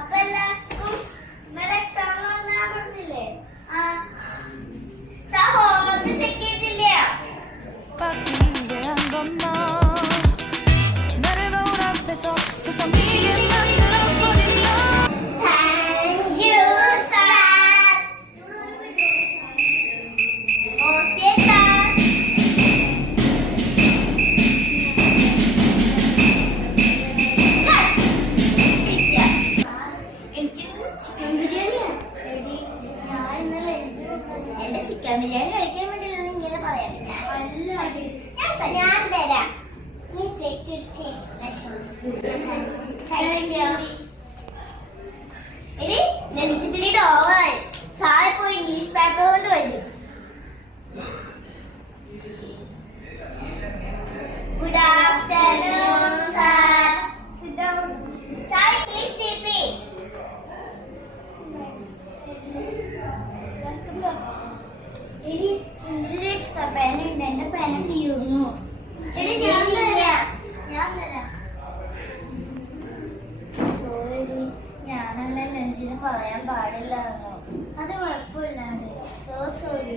അപ്പൊ എല്ലാവർക്കും ഇന്നലെ എക്സാം പറഞ്ഞാ പറഞ്ഞില്ലേ? ഹോംവർക്ക് ചെക്ക് ചെയ്തില്ല. ചിക്കൻ ബിരിയാണി കഴിക്കാൻ വേണ്ടിയില്ല ഇങ്ങനെ പറയാം. ഞാൻ തരാം. നീ ലഞ്ച് പീരീഡ് ഓവറായി. സാർ ഇപ്പോ ഇംഗ്ലീഷ് പേപ്പർ കൊണ്ട് വരും. Good afternoon sir. Sir English ടീപ്പി. എടി എന്റെ എക്സ്ട്രാ പേന ഉണ്ട്. എന്റെ പേന തീർന്നു. എടി ഞാൻ തരാം. സോറി, ഞാനങ്ങനെ ലഞ്ചിന് പറയാൻ പാടില്ലായിരുന്നു. അത് കുഴപ്പമില്ലാണ്ട്. So sorry.